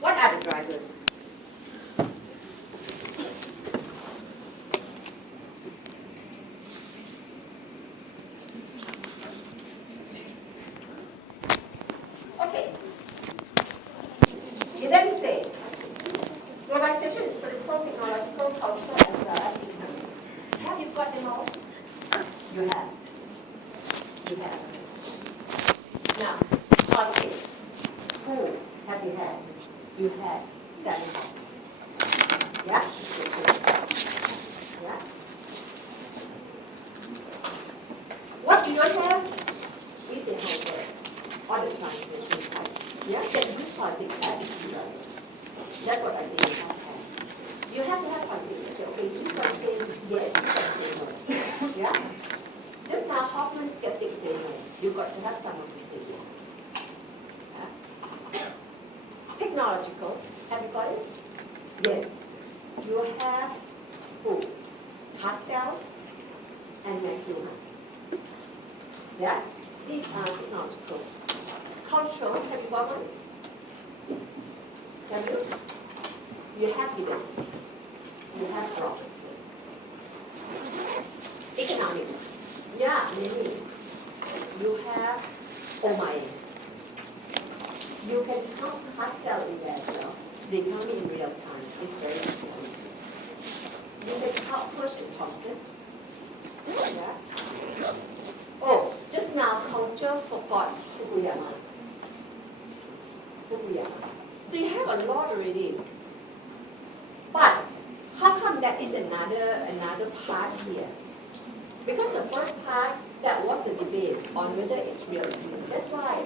What are the drivers? Okay. You then say, globalization is political, technological, cultural, as well as economic. Have you got them all? You have. You have. Now, politics. Who have you had? You had Stalin. Yeah? Yeah? What you don't have is the homework or the translation type. Yeah? That this politics as that's what I say you have to have. You have to have politics. Say, okay, you can say yes, you can say no. Yeah? Just now, Hoffman skeptics say no. You've got to have someone who says yes. Yeah? Technological, have you got it? Yes. You have who? Pascals and McLuhan. Yeah? These are technological. Cultural, have you got one? Have you? You have evidence. You have prophecy. Economics. Yeah, many. You have Omae. You can count Pascal in there as well. They count it in real time. It's very important. You can count Push and Thompson. Yeah. Oh, just now culture forgot Fukuyama. Fukuyama. So you have a lot already. But how come that is another part here? Because the first part, that was the debate on whether it's realism. That's why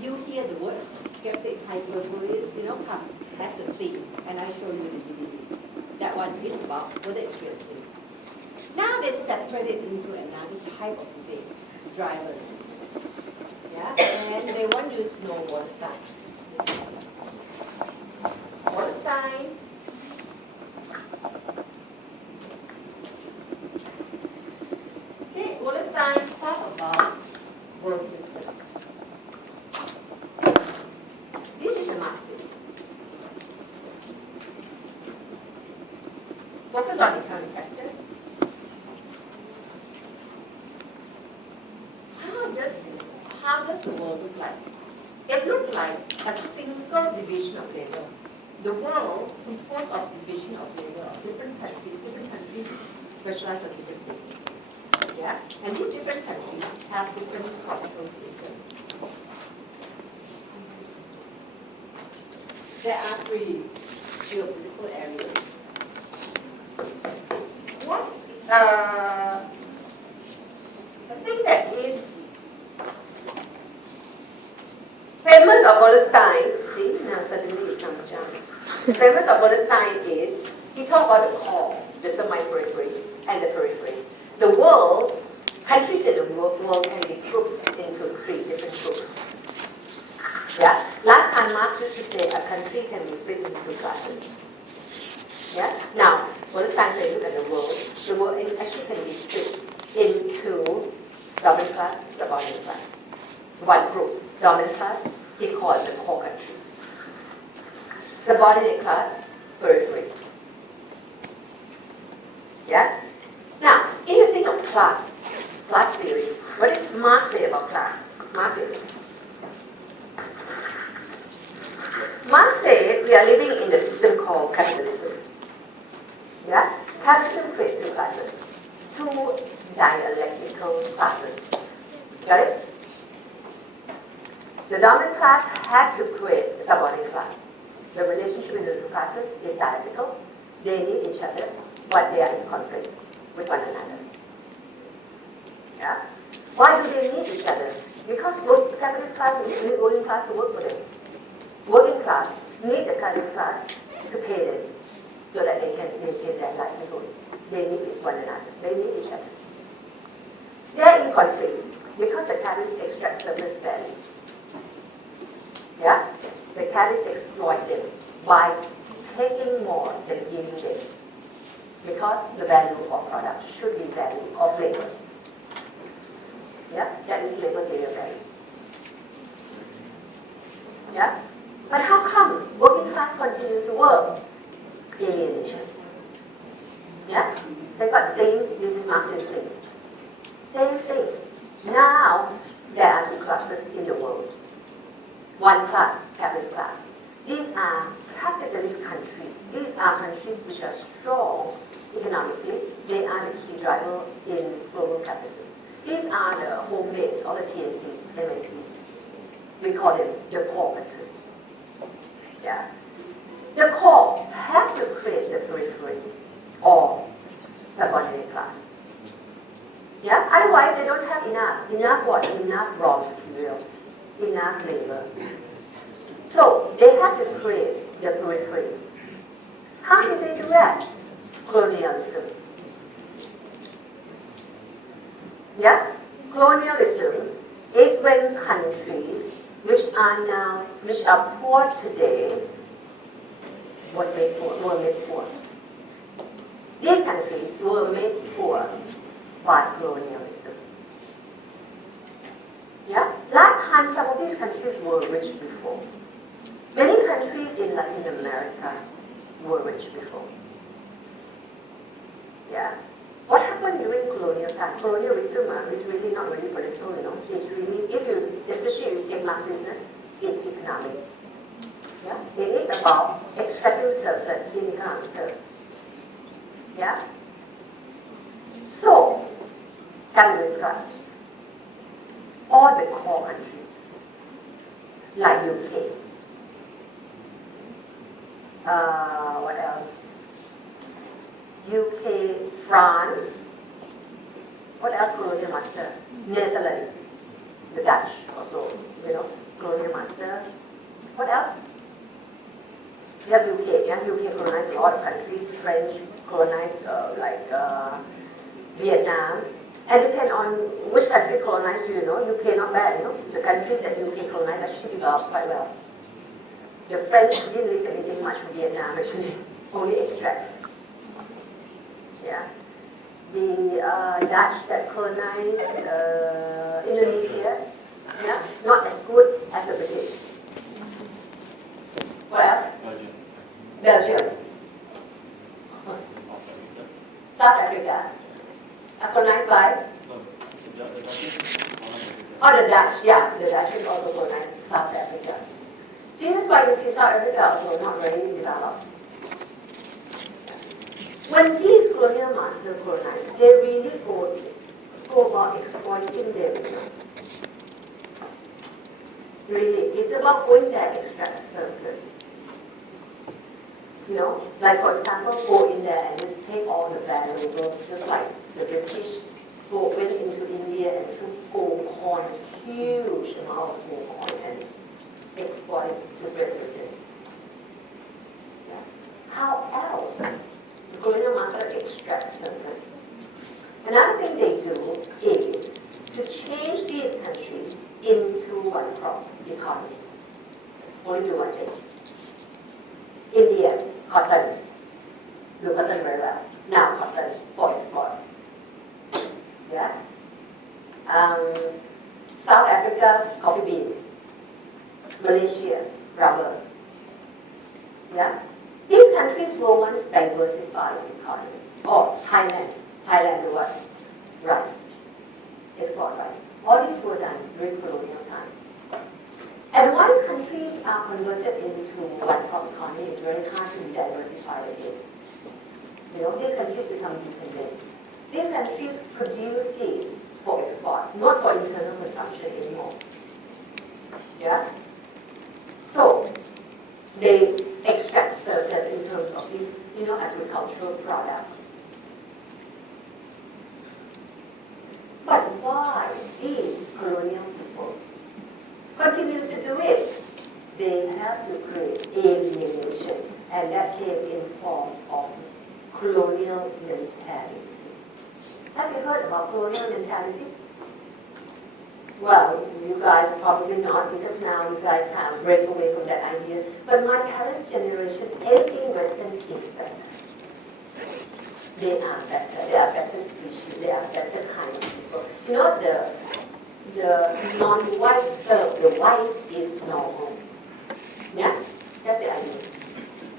you hear the word skeptic hyperbole, come as the theme, and I show you the DVD. That one is about whether it's realistic. Now they separated into another type of debate, drivers. Yeah, and they want you to know Wallerstein. Wallerstein. Okay, Wallerstein talk about world system. This is a Marxist. Focus on economic factors. How does the world look like? It looks like a single division of labor. The world composed of division of labor of different countries specialize on different things. Yeah? And these different countries have different cultural systems. There are 3 geopolitical areas. What? The thing that is famous of Wallerstein, see, now suddenly it comes down. Famous of Wallerstein is, he talked about the core, the semi-periphery, and the periphery. The world, countries in the world can be grouped into 3 different groups. Yeah? Last time Marx used to say a country can be split into 2 classes. Yeah? Now, Wallerstein said, look at the world actually can be split into dominant class, subordinate class. One group, dominant class, he called the core countries. Subordinate class, periphery. Yeah? Now, if you think of class theory, what did Marx say about class? Marx said this. Marx said we are living in a system called capitalism. Yeah? Capitalism creates 2 classes. 2 dialectical classes. Got it? The dominant class has to create a subordinate class. The relationship in the 2 classes is dialectical. They need each other, but they are in conflict with one another. Yeah? Why do they need each other? Because the capitalist class needs the working class to work for them. Working class need the capitalist class to pay them so that they can maintain their livelihood. They need one another. They need each other. They are in conflict because the capitalist extracts surplus value. Yeah? The capitalists exploit them by taking more than giving them. Because the value of product should be value of labor. Yeah? That is labor value. Yeah? But how come working class continue to work. Alienation. Yeah? They got think this is Marxist thing. Same thing. Now, there are two classes in the world. One class, capitalist class. These are capitalist countries. These are countries which are strong economically. They are the key driver in global capitalism. These are the home base of the TNCs, MNCs. We call them the core countries. Yeah. The core has to create the periphery or subordinate class. Yeah? Otherwise, they don't have enough what? Enough raw material, enough labor. So they have to create the periphery. How did they do that? Colonialism. Yeah? Colonialism is when countries which are poor today were made poor. These countries were made poor by colonialism. Yeah? Last time some of these countries were rich before. Many countries in Latin America were rich before. Yeah? What happened during colonial time? Colonialism is really not really political, you know. It's really, especially if you take Marxism, it's economic. Yeah? It is about extracting surplus in economic terms. Yeah? So, capitalist class, all the core countries, like UK, what else? UK, France, what else colonial master? Netherlands, the Dutch also, you know, colonial master. What else? You have UK, yeah? UK colonized a lot of countries, French colonized Vietnam. And depend on which country colonized you, know. UK not bad, you know. The countries that UK colonized actually developed quite well. The French didn't leave anything much from Vietnam actually, only extract. Yeah. The Dutch that colonized Indonesia, yeah, not as good as the British. What else? Belgium. South Africa. Colonized by? Oh, the Dutch, yeah. The Dutch is also colonized South Africa. See, that's why you see South Africa also not very developed. When these colonial masters colonize, they really go about exploiting them. Really, it's about going there and extract surplus. You know, like for example, go in there and just take all the valuables, just like the British went into India and took gold coins, huge amount of gold coin, and export it to Great Britain. Yeah. How else? The colonial master extracts surplus. Another thing they do is to change these countries into one crop economy. Only do one thing. India, cotton. Do cotton very well. Now cotton for export. Yeah. South Africa, coffee bean. Malaysia, rubber. Yeah. These countries were once diversified economy. Or Thailand. Thailand, do what? Rice. Export rice. All these were done during colonial time. And once countries are converted into one crop economy, it's very hard to be diversified again. You know, these countries become dependent. These countries produce these for export, not for internal consumption anymore. Yeah? So, they extract surplus in terms of these, you know, agricultural products. But why these colonial people continue to do it? They have to create alienation, and that came in form of colonial mentality. Have you heard about colonial mentality? Well, you guys probably not, because now you guys have break away from that idea. But my parents' generation, anything Western is better. They are better. They are better species. They are better kind of people. You know, the non-white self, the white is normal. Yeah? That's the idea.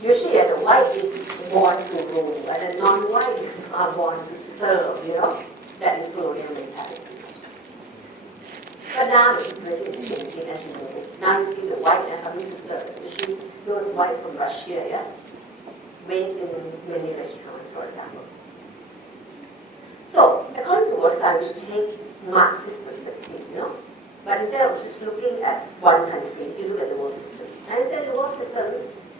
Usually the white is born to rule and the non-whites are born to serve, That is colonial mentality. But now the situation is changing, as you know. Now you see the white are coming to serve, especially those white from Russia, waits in many restaurants, for example. So, according to Wolstein, we should take Marxist perspective, But instead of just looking at one country, you look at the world system. And instead of the world system,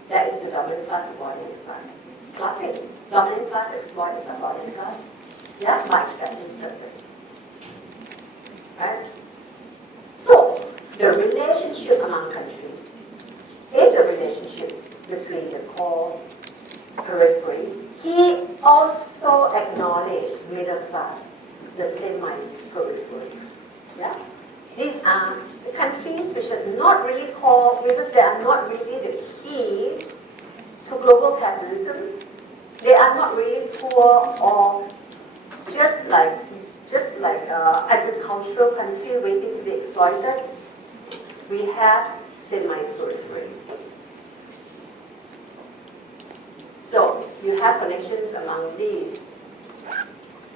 that is the dominant class, subordinate class. Classic. Dominant class exploits subordinate class. Yeah, Marx practice service. Right? So, the relationship among countries is the relationship between the core periphery. He also acknowledged middle class, the semi-periphery. Yeah? These are the countries which is not really core, because they are not really the key to global capitalism. They are not really poor or just like agricultural country waiting to be exploited. We have semi-periphery. So you have connections among these.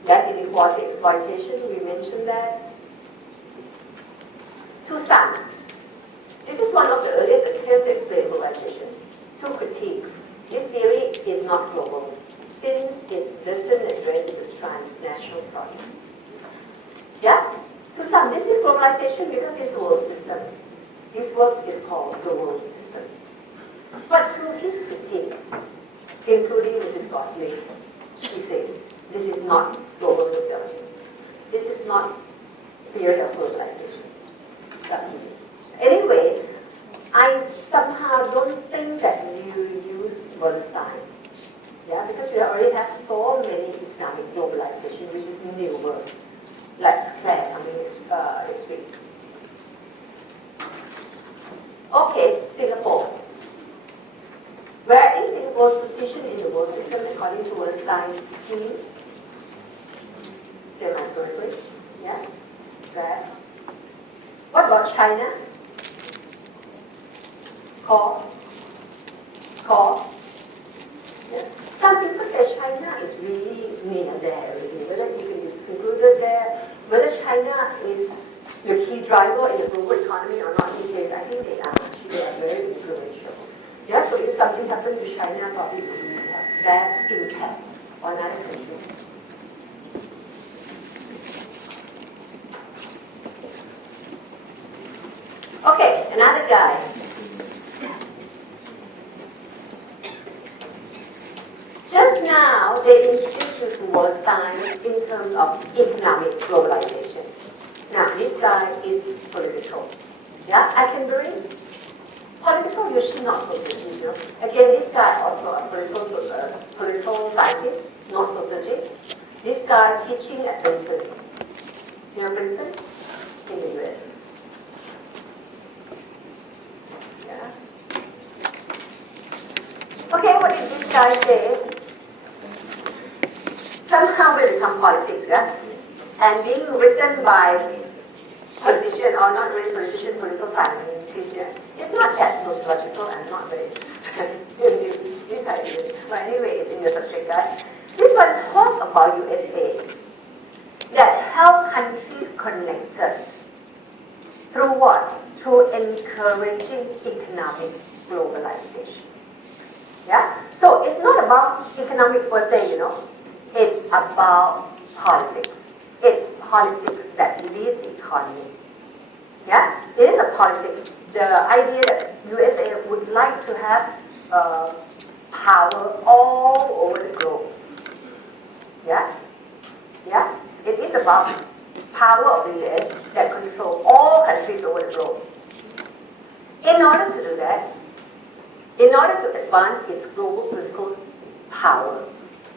Less inequality exploitation, we mentioned that. Toussaint. This is one of the earliest attempts to explain globalization. Two critiques. This theory is not global, since it doesn't address the transnational process. Yeah? Toussaint, this is globalization because it's a world system. His work is called the world system. But to his critique, including Mrs. Gosley, she says, this is not global sociology. This is not theory of globalization. Anyway, I somehow don't think that you use Wolstein. Yeah, because we already have so many economic globalization, which is newer. Like Claire coming next week. Okay, Singapore. Where is Singapore's position in the world system according to Wolstein's scheme? Semi-periphery. Yeah? Where? What about China? Core? Yes. Some people say China is really near there already. Whether you can be included there, whether China is the key driver in the global economy or not these days, I think they are. Actually, they are very influential. Yeah, so if something happens to China, probably it will have bad impact on other countries. Okay, another guy. Just now, they introduced you to Wolstein in terms of economic globalization. Now, this guy is political. Yeah, I can bring political, usually not sociologist. Again, this guy also a political scientist, not sociologist. This guy teaching at Princeton. You know Princeton? In the US. Yeah. Okay, what did this guy say? Somehow will become politics, yeah? And being written by politician or not really politician, political scientist, yeah? It's not that sociological and not very interested in these ideas. But anyway, it's in the subject, guys. This one talks about USA that helps countries connected through what? Through encouraging economic globalization. Yeah? So it's not about economic per se, It's about politics. It's politics that lead the economy. Yeah? It is a politics. The idea that USA would like to have power all over the globe. Yeah? Yeah? It is about power of the US that control all countries over the globe. In order to do that, in order to advance its global political power,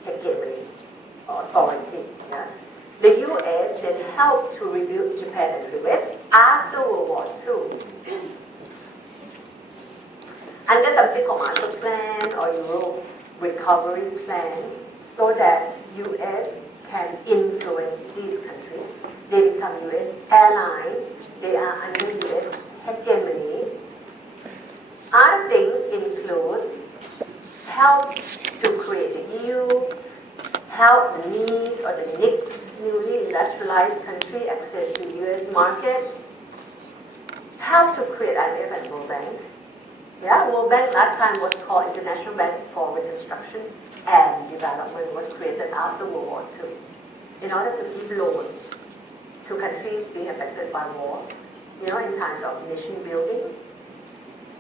hegemony, authority, yeah, the US then helped to rebuild Japan and the West after World War II. Under something called Marshall Plan or Euro Recovery Plan, so that US can influence these countries. They become US allies, they are under US hegemony. Other things include help the needs or the next newly industrialized country access to U.S. market, help to create IMF and World Bank. Yeah, World Bank last time was called International Bank for Reconstruction and Development, was created after World War II in order to give loans to countries being affected by war, in times of nation building.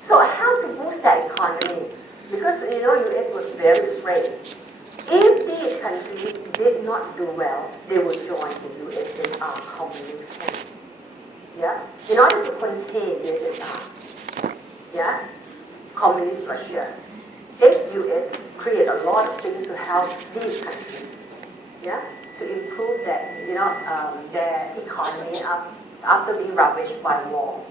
So how to boost the economy? Because, U.S. was very afraid. If these countries did not do well, they would join the USSR communist camp. Yeah? In order to contain USSR, yeah? Communist Russia, US create a lot of things to help these countries, yeah? To improve their economy after being ravaged by war.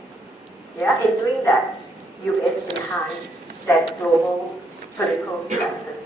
Yeah? In doing that, US enhanced that global political presence.